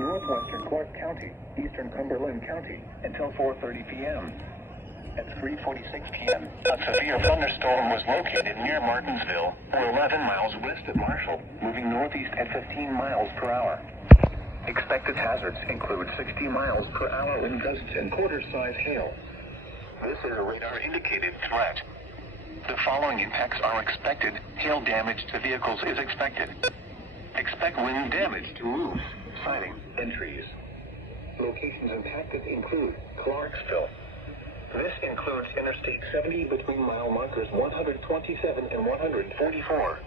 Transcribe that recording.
northwestern Clark County, eastern Cumberland County, until 4:30 p.m. At 3:46 p.m., a severe thunderstorm was located near Martinsville, or 11 miles west of Marshall, moving northeast at 15 miles per hour. Expected hazards include 60 miles per hour wind gusts and quarter-size hail. This is a radar-indicated threat. The following impacts are expected. Hail damage to vehicles is expected. Expect wind damage to roofs, siding, and trees. Locations impacted include Clarksville. This includes Interstate 70 between mile markers 127 and 144.